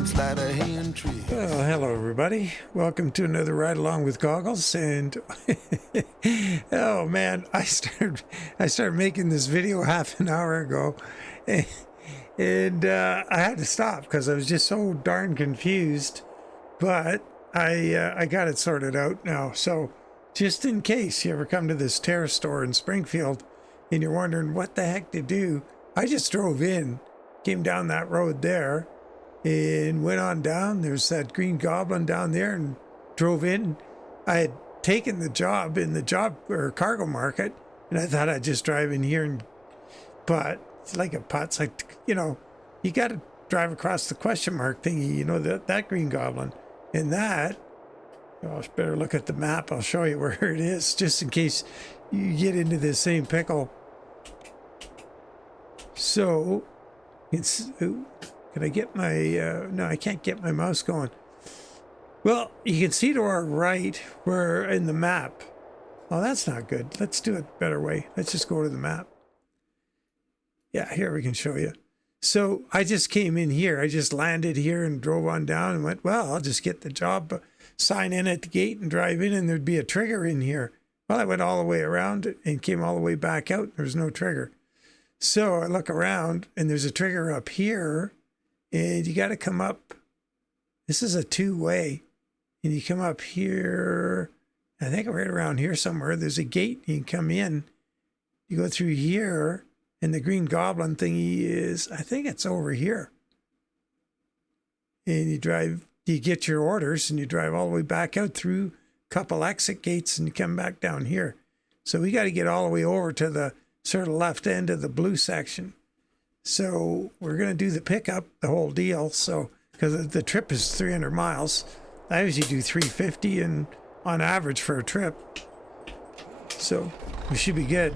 some sleight of hand tricks. Well, hello everybody. Welcome to another Ride Along with Goggles. And oh man, I started making this video half an hour ago, and I had to stop because I was just so darn confused. But I got it sorted out now. So just in case you ever come to this Terrastore in Springfield and you're wondering what the heck to do, I just drove in, came down that road there, and went on down. There's that green goblin down there, and drove in. I had taken the job in the cargo market, and I thought I'd just drive in here, but it's like a putt. It's like, you got to drive across the question mark thingy, that green goblin. And that, I better look at the map. I'll show you where it is, just in case you get into the same pickle. So, can I get my, no, I can't get my mouse going. Well, you can see to our right, we're in the map. Oh, that's not good. Let's do it a better way. Let's just go to the map. Yeah, here we can show you. So I just came in here. I just landed here and drove on down and went, well, I'll just get the job, sign in at the gate and drive in, and there'd be a trigger in here. Well, I went all the way around and came all the way back out. There's no trigger. So I look around and there's a trigger up here, and you got to come up. This is a two-way, and you come up here. I think right around here somewhere, there's a gate. You can come in. You go through here, and the green goblin thingy is, I think it's over here. And you get your orders, and you drive all the way back out through a couple exit gates, and you come back down here. So we got to get all the way over to the sort of left end of the blue section. So we're going to do the pickup, the whole deal. So, because the trip is 300 miles, I usually do 350 and on average for a trip. So we should be good.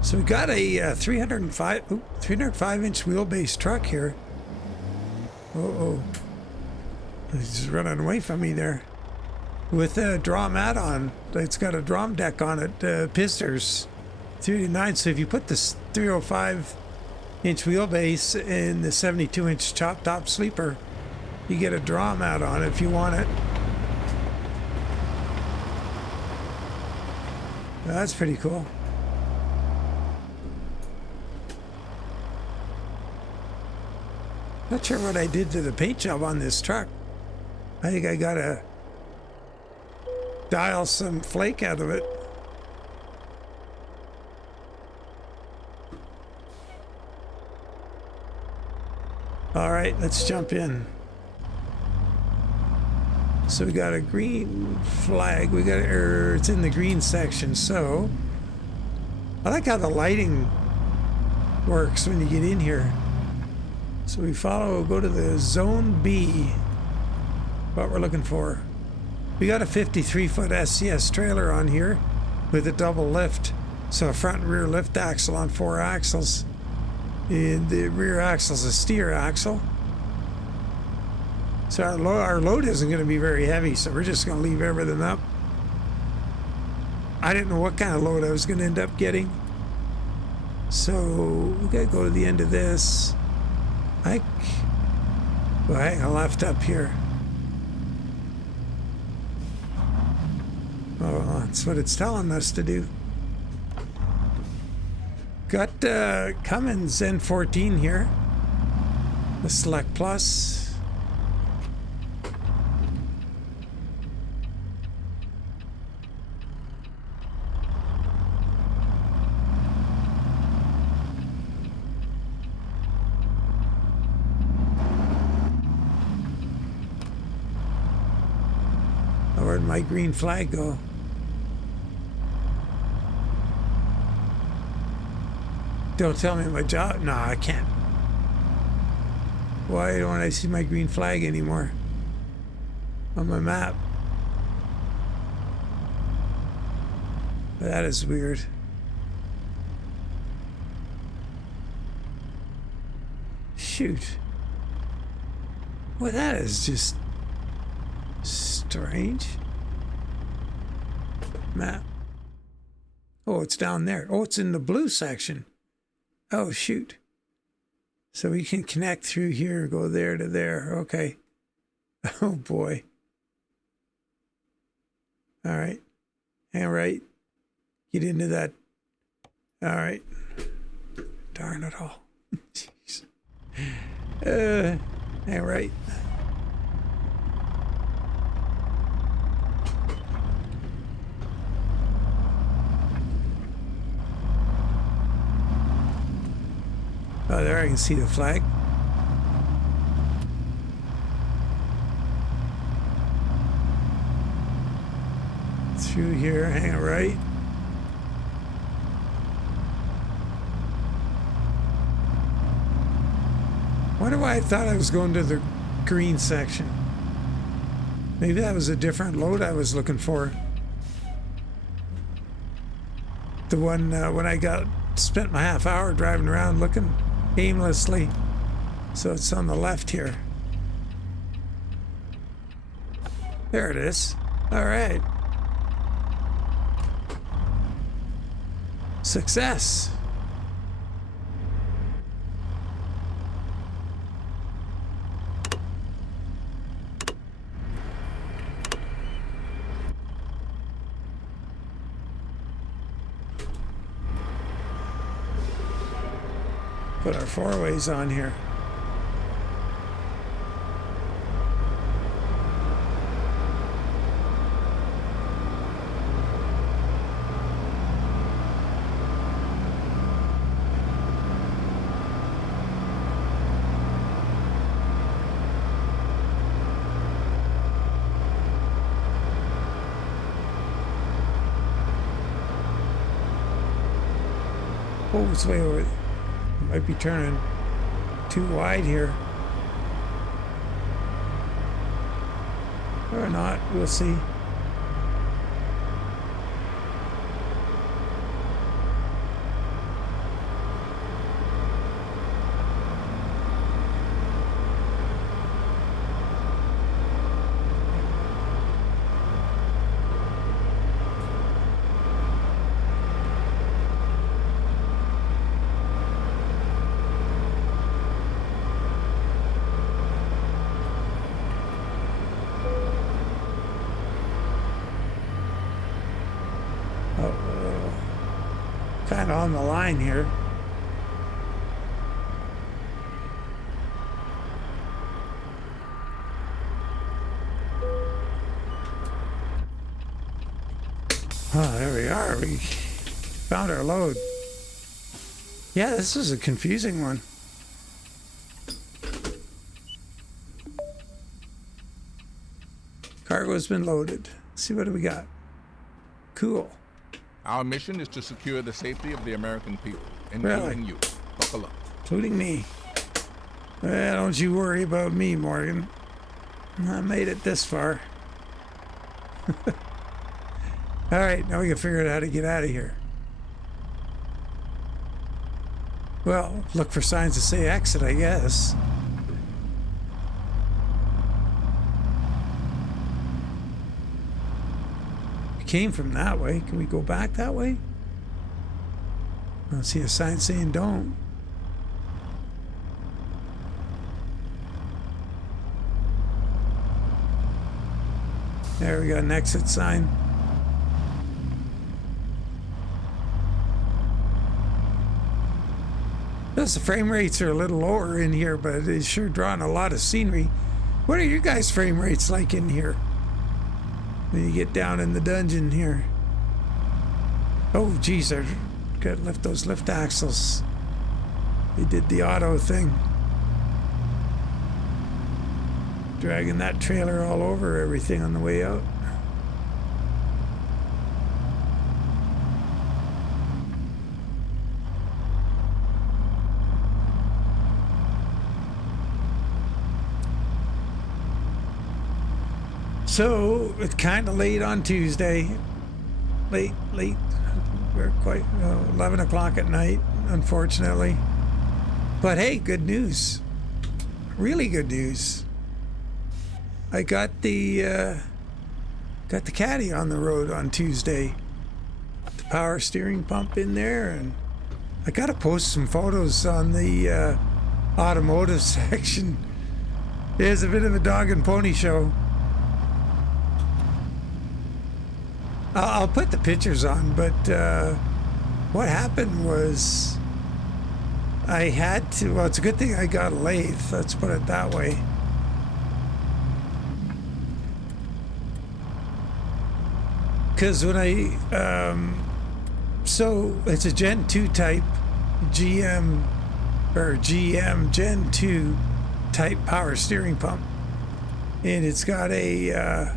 So we got a 305 inch wheelbase truck here. Uh-oh. He's running away from me there. With a DROM add-on. It's got a DROM Deck on it. Pizzster's 389. So if you put this 305 inch wheelbase in the 72 inch chop top sleeper, you get a DROM add-on if you want it. That's pretty cool. Not sure what I did to the paint job on this truck. I think I gotta dial some flake out of it. All right, let's jump in. So we got a green flag. It's in the green section. So I like how the lighting works when you get in here. So we go to the Zone B, what we're looking for. We got a 53-foot SCS trailer on here with a double lift. So a front and rear lift axle on 4 axles. And the rear axle's a steer axle. So our load isn't going to be very heavy, so we're just going to leave everything up. I didn't know what kind of load I was going to end up getting. So we got to go to the end of this. I left up here. Oh, that's what it's telling us to do. Got Cummins N14 here. The Select Plus. Where'd my green flag go? Don't tell me my job. No, I can't. Why don't I see my green flag anymore on my map? That is weird. Shoot. Well, that is just strange. Map. Oh, it's down there. Oh, it's in the blue section. Oh, shoot. So we can connect through here, go there to there. Okay. Oh, boy. All right. Hang right. Get into that. All right. Darn it all. Jeez. Hang right. Oh, there I can see the flag. Through here, hang right. Wonder why I thought I was going to the green section. Maybe that was a different load I was looking for. The one when I spent my half hour driving around looking aimlessly. So it's on the left here. There it is. All right. Success. Put our four-ways on here. Oh, it's way over. Might be turning too wide here. Or not, we'll see. Kind of on the line here. Oh, there we are. We found our load. Yeah, this is a confusing one. Cargo's been loaded. Let's see, what do we got? Cool. Our mission is to secure the safety of the American people, including you. Buckle up. Including me. Well, don't you worry about me, Morgan. I made it this far. All right, now we can figure out how to get out of here. Well, look for signs that say exit, I guess. Came from that way. Can we go back that way? I don't see a sign saying don't. There we got an exit sign. Yes, the frame rates are a little lower in here, but it's sure drawing a lot of scenery. What are you guys' frame rates like in here? When you get down in the dungeon here. Oh, geez, I gotta lift those lift axles. They did the auto thing. Dragging that trailer all over everything on the way out. So it's kind of late on Tuesday. Late. We're quite 11 o'clock at night, unfortunately. But hey, good news. Really good news. I got the caddy on the road on Tuesday. power steering pump in there, and I gotta post some photos on the automotive section. It's a bit of a dog and pony show. I'll put the pictures on, but what happened was I had to, well, it's a good thing I got a lathe, let's put it that way. Because when so it's a Gen 2 type GM Gen 2 type power steering pump, and it's got a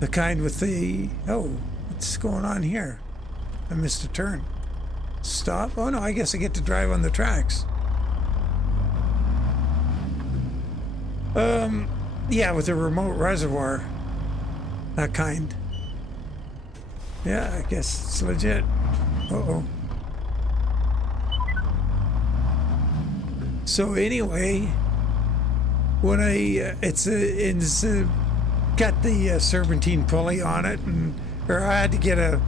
the kind with the, oh, what's going on here? I missed a turn. Stop. Oh no, I guess I get to drive on the tracks. Yeah, with a remote reservoir, that kind. Yeah, I guess it's legit. Uh-oh. So anyway, when it's got the serpentine pulley on it, or I had to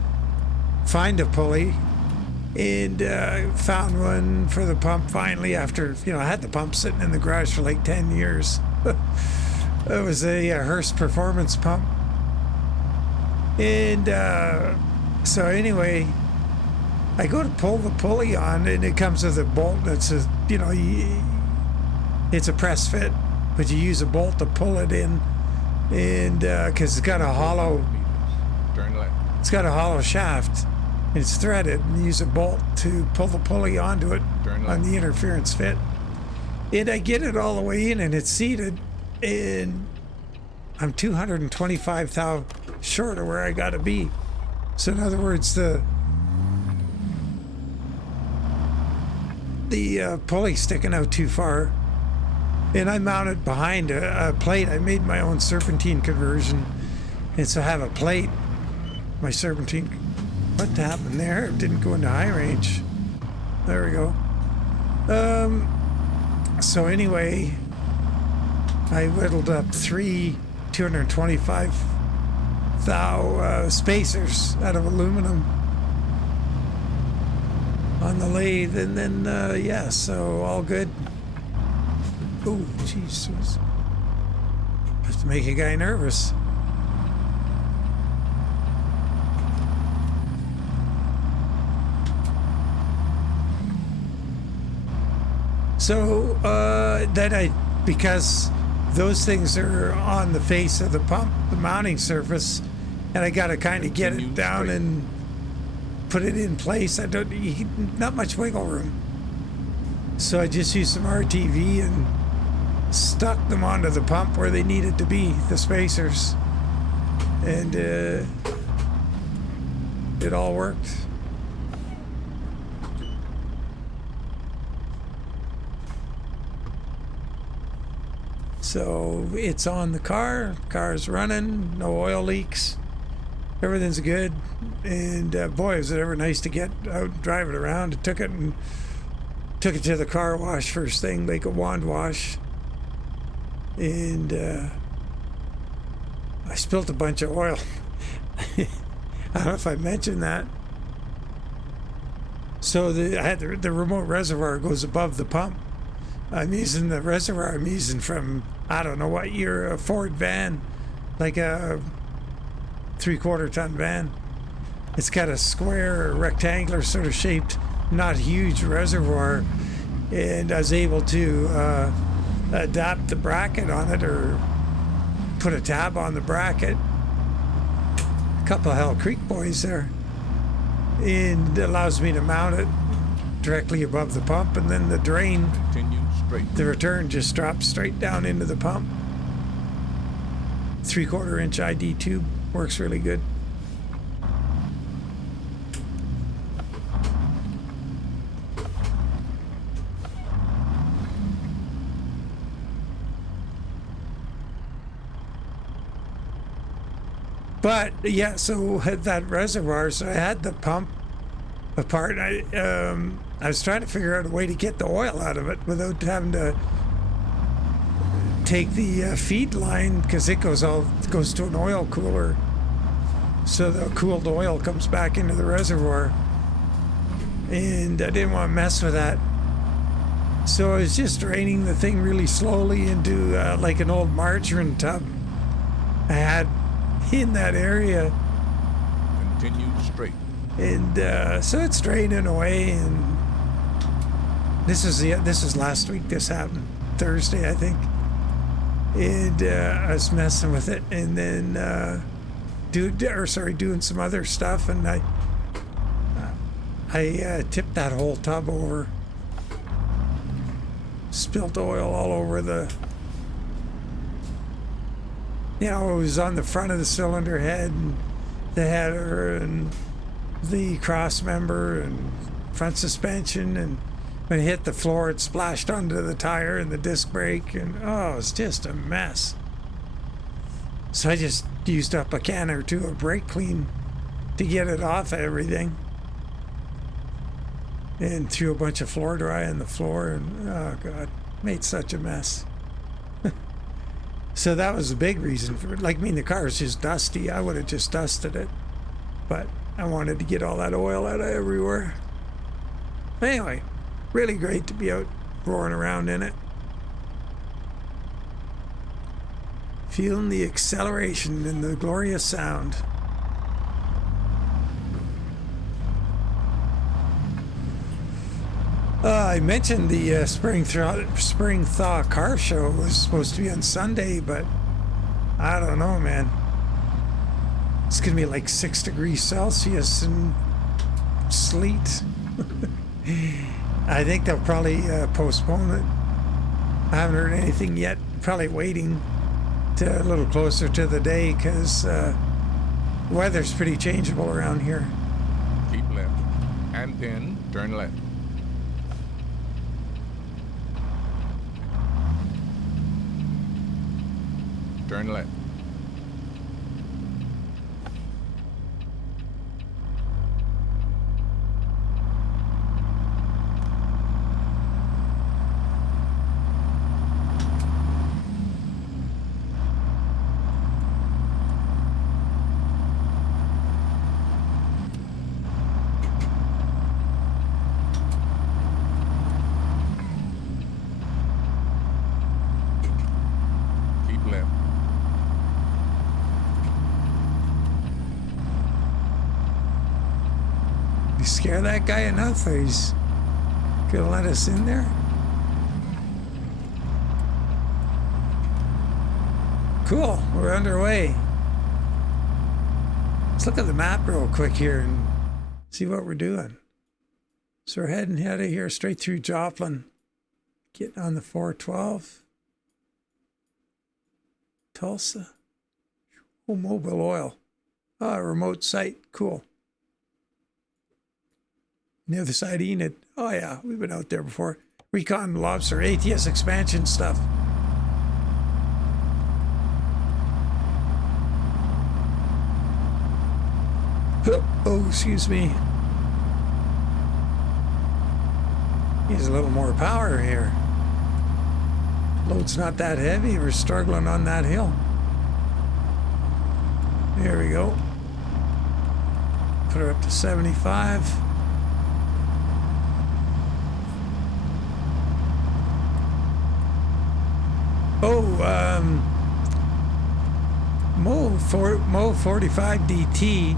find a pulley, and found one for the pump finally after, I had the pump sitting in the garage for like 10 years. It was a Hearst performance pump. And so anyway, I go to pull the pulley on, and it comes with a bolt that's it's a press fit, but you use a bolt to pull it in, and because it's got a hollow shaft, and it's threaded, and you use a bolt to pull the pulley onto it on the interference fit. And I get it all the way in, and it's seated, and I'm 225 thou short of where I gotta be. So in other words, the pulley sticking out too far, and I mounted behind a plate. I made my own serpentine conversion, and so I have a plate. My serpentine, what happened there? It didn't go into high range. There we go. So anyway, I whittled up 3 225 thou spacers out of aluminum on the lathe, and then yeah, so all good. Oh, jeez, have to make a guy nervous. So then because those things are on the face of the pump, the mounting surface, and I got to kind of get it down and put it in place. Not much wiggle room. So I just used some RTV and stuck them onto the pump where they needed to be, the spacers, and it all worked. So it's on the car's running, no oil leaks, everything's good, and boy, was it ever nice to get out and drive it around. I took it to the car wash first thing, like a wand wash, and I spilled a bunch of oil. I don't know if I mentioned that. So the remote reservoir goes above the pump. I'm using the reservoir I'm using from, I don't know what year, a Ford van, like a 3/4 ton van. It's got a square, rectangular sort of shaped, not huge reservoir, and I was able to adapt the bracket on it, or put a tab on the bracket. A couple of Hell Creek boys there, and it allows me to mount it directly above the pump, and then the drain, the return just drops straight down into the pump. 3/4 inch ID tube works really good. But yeah, so had that reservoir, so I had the pump apart. I was trying to figure out a way to get the oil out of it without having to take the feed line, because it goes to an oil cooler, so the cooled oil comes back into the reservoir. And I didn't want to mess with that. So I was just draining the thing really slowly into like an old margarine tub I had in that area. Continue straight. And so it's draining away, and this is last week this happened. Thursday, I think. And I was messing with it, and then doing some other stuff, and I tipped that whole tub over. Spilt oil all over it was on the front of the cylinder head, and the header, and the cross member, and front suspension, and when it hit the floor, it splashed onto the tire and the disc brake, and it was just a mess. So I just used up a can or two of brake clean to get it off everything, and threw a bunch of floor dry on the floor, and oh god, made such a mess. So that was a big reason for it. Like, I mean, the car was just dusty. I would have just dusted it, but I wanted to get all that oil out of everywhere. Anyway, really great to be out roaring around in it. Feeling the acceleration and the glorious sound. I mentioned the spring thaw car show was supposed to be on Sunday, but I don't know, man. It's gonna be like 6 degrees Celsius and sleet. I think they'll probably postpone it. I haven't heard anything yet. Probably waiting to a little closer to the day, because weather's pretty changeable around here. Keep left. And then turn left. Turn left. Keep left. You scare that guy enough, or he's gonna let us in there? Cool, we're underway. Let's look at the map real quick here and see what we're doing. So we're heading out of here straight through Joplin. Getting on the 412. Tulsa. Oh, Mobil Oil. Oh, remote site. Cool. On the other side, Enid. Oh yeah, we've been out there before. Recon Lobster, ATS expansion stuff. Oh, excuse me. Needs a little more power here. Load's not that heavy. We're struggling on that hill. There we go. Put her up to 75. Mo 45 DT,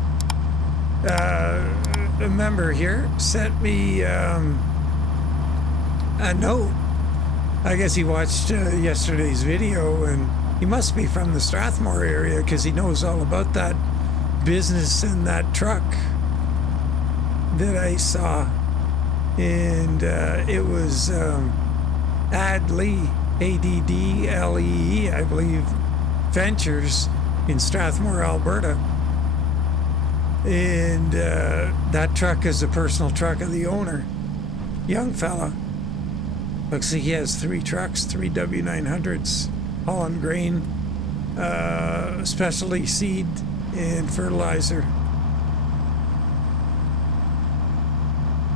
a member here, sent me a note. I guess he watched yesterday's video, and he must be from the Strathmore area, because he knows all about that business and that truck that I saw. And it was Adlee, ADDLEE, I believe, Ventures in Strathmore, Alberta. And that truck is a personal truck of the owner. Young fella. Looks like he has 3 trucks, 3 W900s, Holland grain, specialty seed, and fertilizer.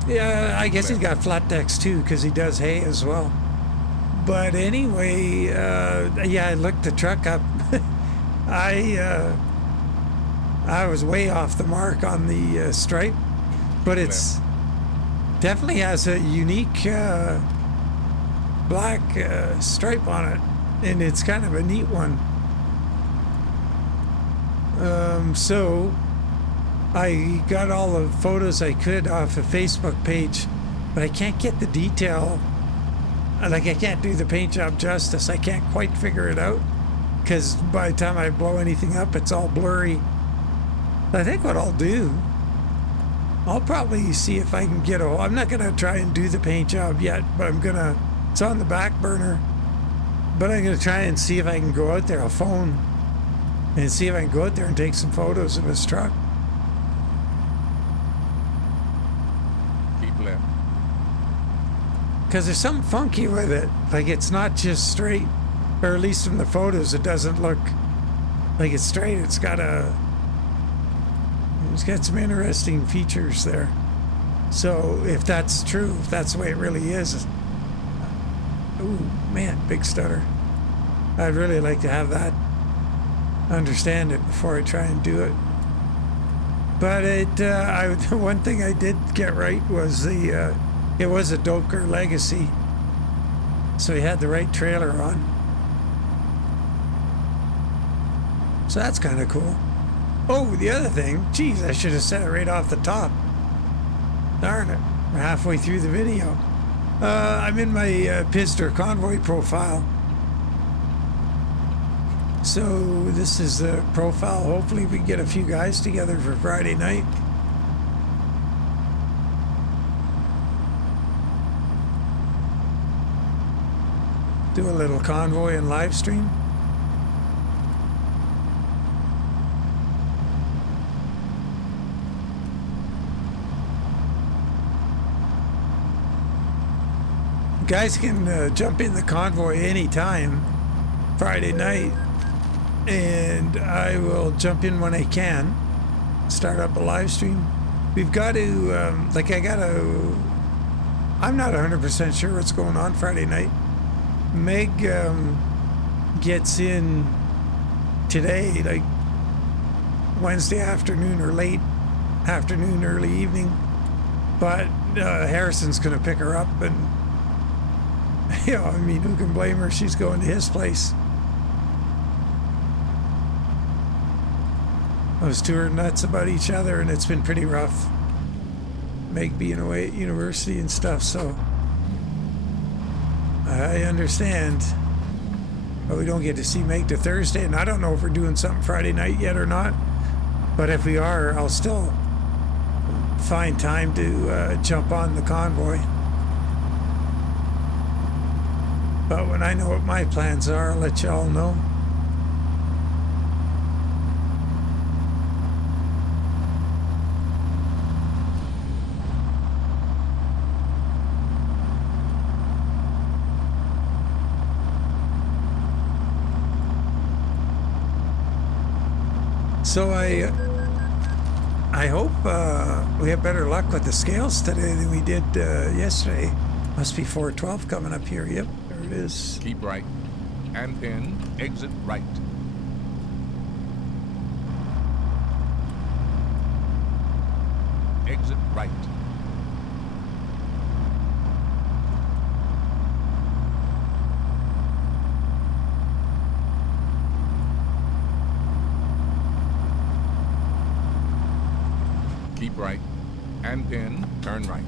Yeah, I guess he's got flat decks too, because he does hay as well. But anyway, yeah, I looked the truck up. I I was way off the mark on the stripe, but it's definitely has a unique black stripe on it, and it's kind of a neat one. So I got all the photos I could off a Facebook page, but I can't get the detail. Like, I can't do the paint job justice. I can't quite figure it out, because by the time I blow anything up, it's all blurry. I think what I'll do, I'll probably see if I can get I'm not going to try and do the paint job yet, but it's on the back burner, but I'm going to try and see if I can go out there, I'll phone, and see if I can go out there and take some photos of his truck. Keep left. Because there's something funky with it. Like, it's not just straight, or at least from the photos, it doesn't look like it's straight. It's got some interesting features there. So if that's true, if that's the way it really is, ooh, man, big stutter. I'd really like to have that, understand it before I try and do it. But the one thing I did get right was it was a Doker Legacy, so he had the right trailer on. So that's kind of cool. Oh, the other thing, geez, I should have said it right off the top. Darn it, we're halfway through the video. I'm in my Pizzster Convoy profile. So this is the profile. Hopefully we can get a few guys together for Friday night. Do a little convoy and live stream. You guys can jump in the convoy anytime Friday night, and I will jump in when I can, start up a live stream. We've got to I'm not 100% sure what's going on Friday night. Meg gets in today, like Wednesday afternoon or late afternoon, early evening, but Harrison's gonna pick her up, and I mean, who can blame her? She's going to his place. Those two are nuts about each other, and it's been pretty rough. Meg being away at university and stuff, so I understand. But we don't get to see Meg to Thursday, and I don't know if we're doing something Friday night yet or not. But if we are, I'll still find time to jump on the convoy. But when I know what my plans are, I'll let you all know. So I hope we have better luck with the scales today than we did yesterday. Must be 412 coming up here. Yep, there it is. Keep right. And then exit right. Exit right. Keep right, and then turn right.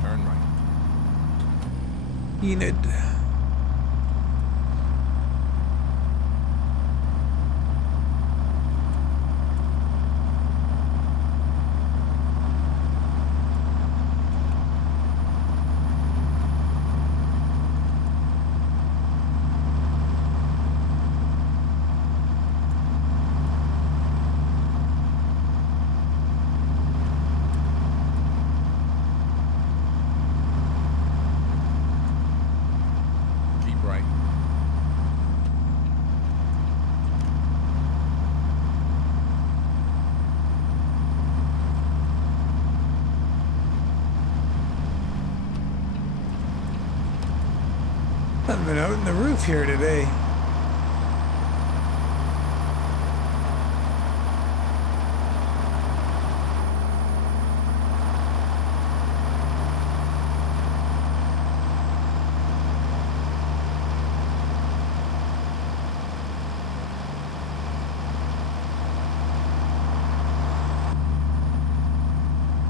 Turn right. Enid. I've been out in the roof here today.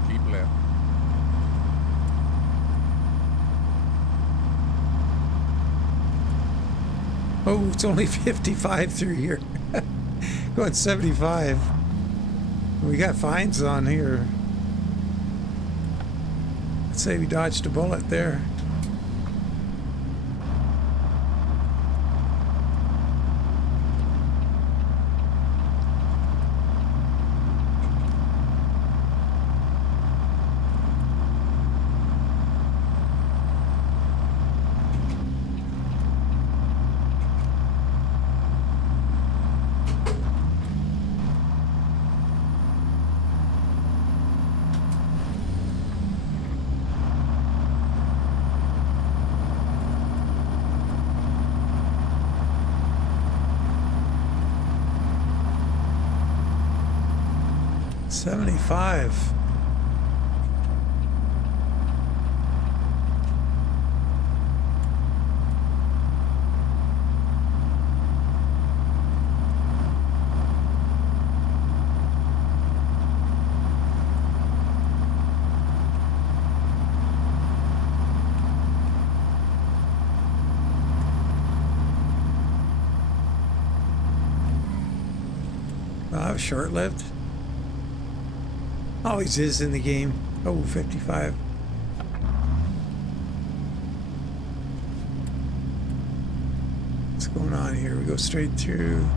Keep left. Oh, it's only 55 through here. Going 75. We got fines on here. Let's say we dodged a bullet there. $75. Well, that was short-lived. Always is in the game. Oh, 55. What's going on here? We go straight through.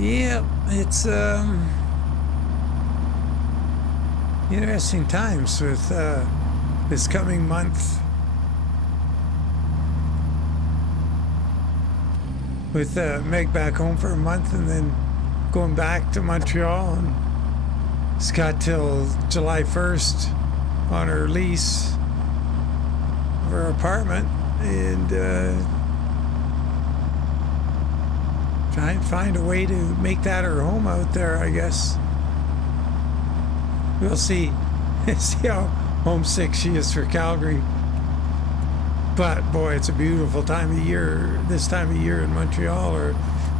Yeah, it's interesting times with this coming month with Meg back home for a month and then going back to Montreal, and it's got till July 1st on her lease of her apartment, and try and find a way to make that her home out there, I guess. We'll see. See how homesick she is for Calgary. But boy, it's a beautiful time of year, this time of year in Montreal, or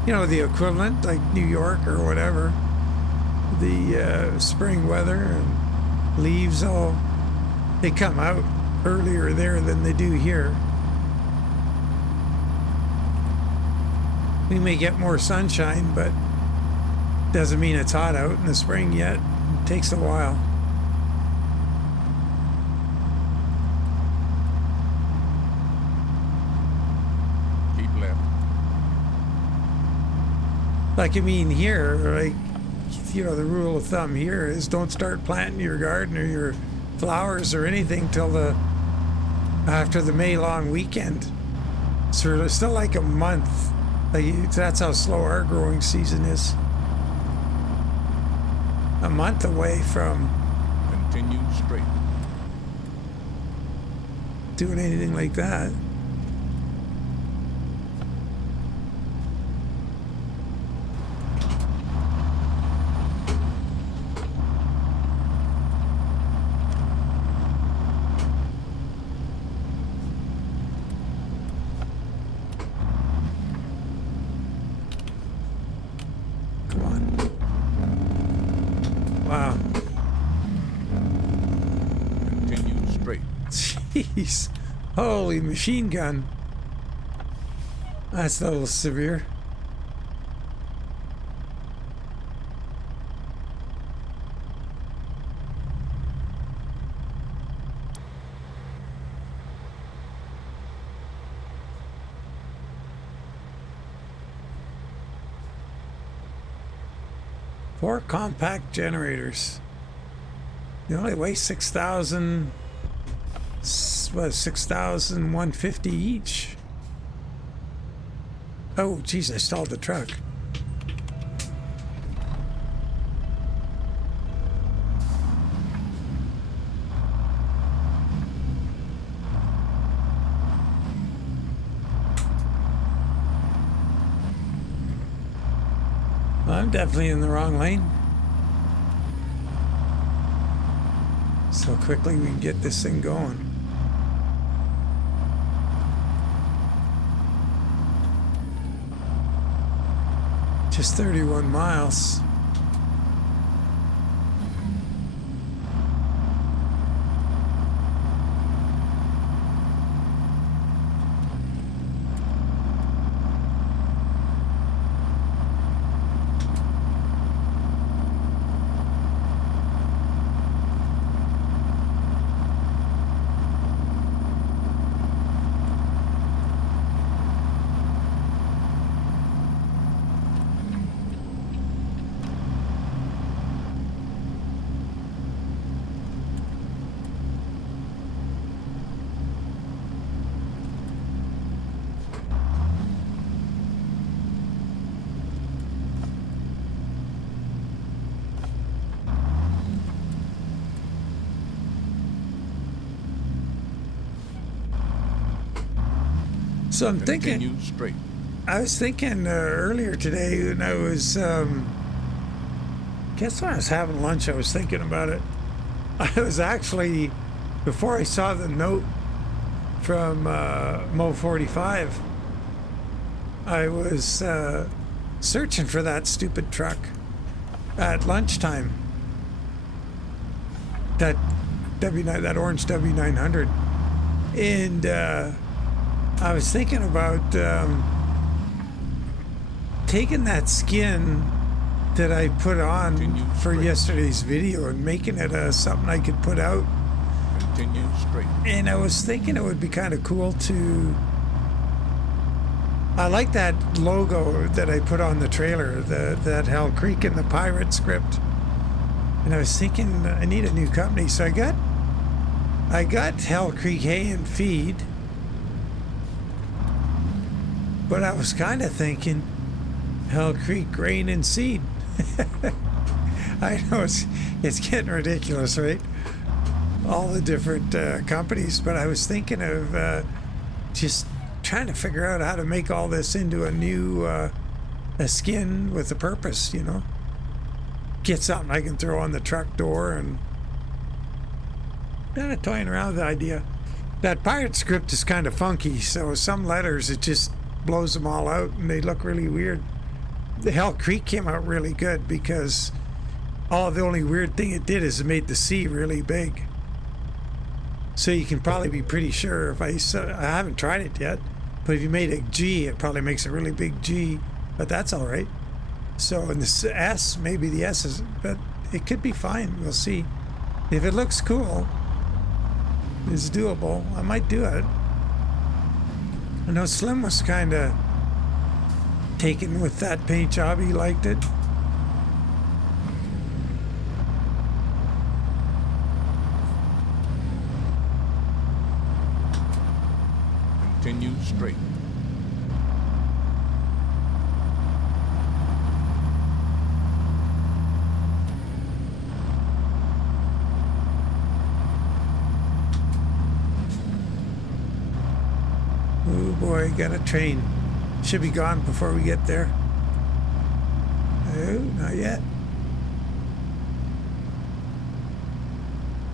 you know, the equivalent like New York or whatever. The spring weather and leaves all, they come out earlier there than they do here. We may get more sunshine, but doesn't mean it's hot out in the spring yet. It takes a while. Keep left. Like, I mean, here, like, you know, the rule of thumb here is don't start planting your garden or your flowers or anything till after the May long weekend. So it's still like a month. Like, that's how slow our growing season is. A month away from Continue straight. doing anything like that. Jeez. Holy machine gun. That's a little severe. 4 compact generators. They only weigh 6,150 each. Oh, geez, I stalled the truck. Well, I'm definitely in the wrong lane. So quickly we can get this thing going. Just 31 miles. So I'm thinking, Continue straight. I was thinking earlier today when I was, guess when I was having lunch, I was thinking about it. I was actually, before I saw the note from Mo 45, I was searching for that stupid truck at lunchtime. That that orange W900, and I was thinking about taking that skin that I put on for yesterday's video and making it something I could put out. Continue straight. And I was thinking it would be kind of cool to. I like that logo that I put on the trailer, that Hell Creek and the pirate script. And I was thinking I need a new company, so I got Hell Creek Hay and Feed. But I was kind of thinking Hell Creek Grain and Seed. I know it's getting ridiculous, right? All the different companies, but I was thinking of just trying to figure out how to make all this into a new a skin with a purpose, you know? Get something I can throw on the truck door, and kind of toying around with the idea. That pirate script is kind of funky, so some letters it just blows them all out and they look really weird. The Hell Creek came out really good because the only weird thing it did is it made the C really big. So you can probably be pretty sure I haven't tried it yet, but if you made a G, it probably makes a really big G, but that's all right. So in the S, maybe the S is, but it could be fine. We'll see. If it looks cool, it's doable, I might do it. I know Slim was kind of taken with that paint job. He liked it. Continue straight. Oh boy, got a train. Should be gone before we get there. Oh, not yet.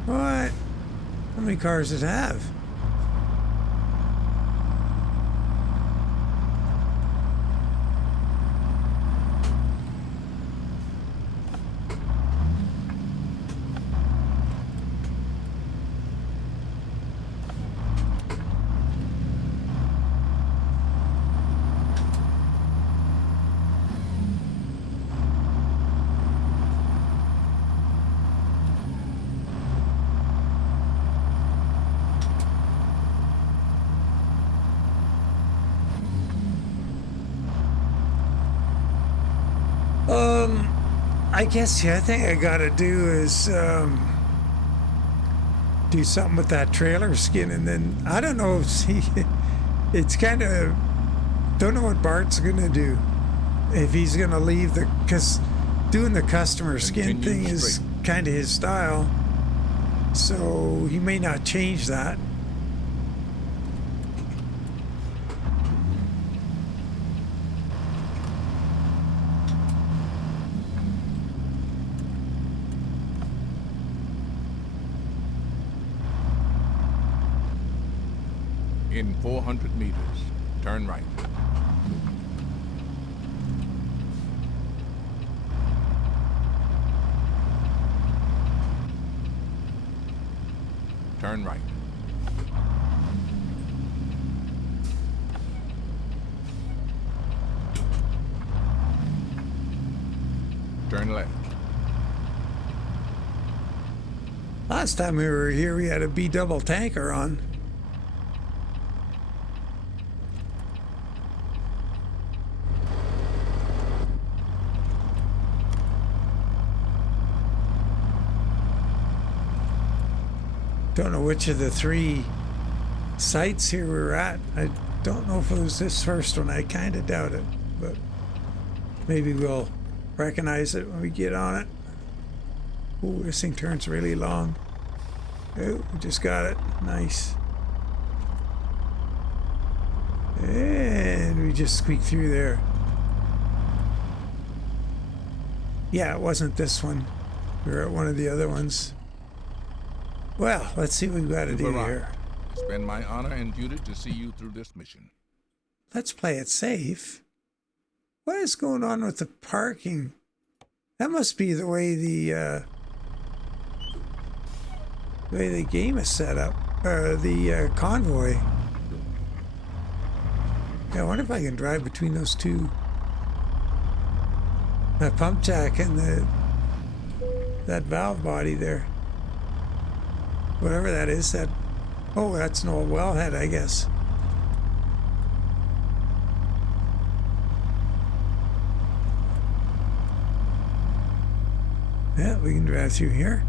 What? How many cars does it have? I guess the other thing I gotta do is do something with that trailer skin, and then I don't know if it's kind of, don't know what Bart's gonna do, if he's gonna leave the, because doing the customer skin thing is kind of his style, so he may not change that. In 400 meters, turn right. Turn right. Turn left. Last time we were here, we had a B-double tanker on. Don't know which of the three sites here we're at. I don't know if it was this first one. I kind of doubt it, but maybe we'll recognize it when we get on it. Ooh, this thing turns really long. Oh, we just got it. Nice. And we just squeaked through there. Yeah, it wasn't this one. We were at one of the other ones. Well, let's see what we've got to do here. It's been my honor and duty to see you through this mission. Let's play it safe. What is going on with the parking? That must be the way the game is set up. The Convoy. Yeah, I wonder if I can drive between those two. That pump jack and that valve body there. Whatever that is, that, oh, that's an old wellhead, I guess. Yeah, we can drive through here.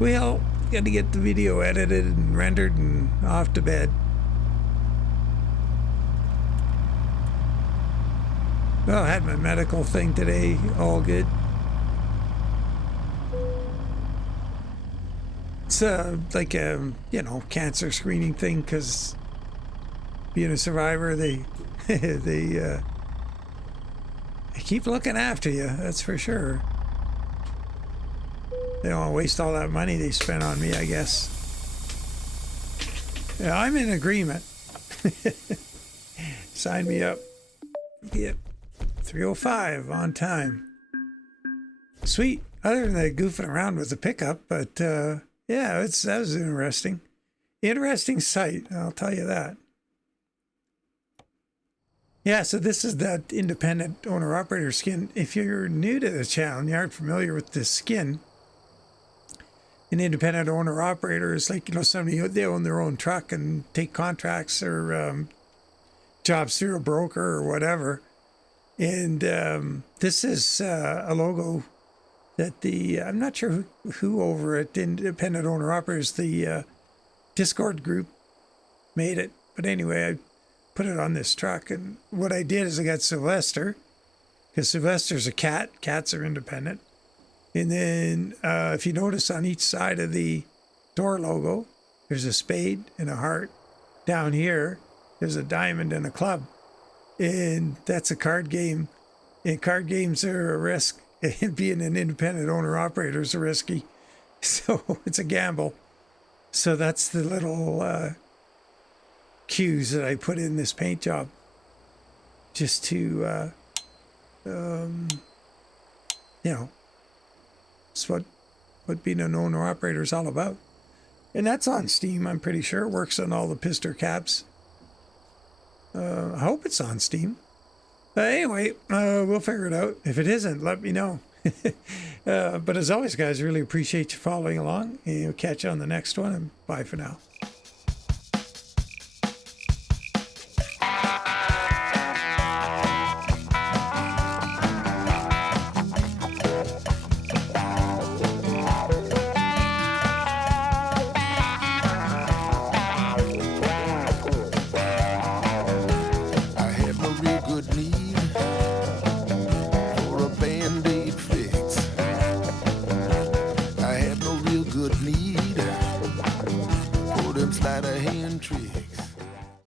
Well, got to get the video edited and rendered and off to bed. Well, I had my medical thing today, all good. It's like a, you know, cancer screening thing, because being a survivor, they keep looking after you, that's for sure. They don't want to waste all that money they spent on me, I guess. Yeah, I'm in agreement. Sign me up. Get 3:05 on time. Sweet. Other than that goofing around with the pickup, but yeah, that was interesting. Interesting site, I'll tell you that. Yeah, so this is that independent owner-operator skin. If you're new to the channel and you aren't familiar with this skin, an independent owner-operator is like, you know, somebody, they own their own truck and take contracts or jobs through a broker or whatever. And this is a logo that the, I'm not sure who over at Independent Owner Operators, the Discord group made it. But anyway, I put it on this truck. And what I did is I got Sylvester, because Sylvester's a cat. Cats are independent. And then if you notice on each side of the door logo, there's a spade and a heart. Down here, there's a diamond and a club. And that's a card game. And card games are a risk. And being an independent owner-operator is risky. So it's a gamble. So that's the little cues that I put in this paint job. Just to, you know, it's what being an owner-operator is all about. And that's on Steam, I'm pretty sure. It works on all the Pizzster caps. I hope it's on Steam. Anyway, we'll figure it out. If it isn't, let me know. But as always, guys, really appreciate you following along. And we'll catch you on the next one. And bye for now. sleight of hand trick.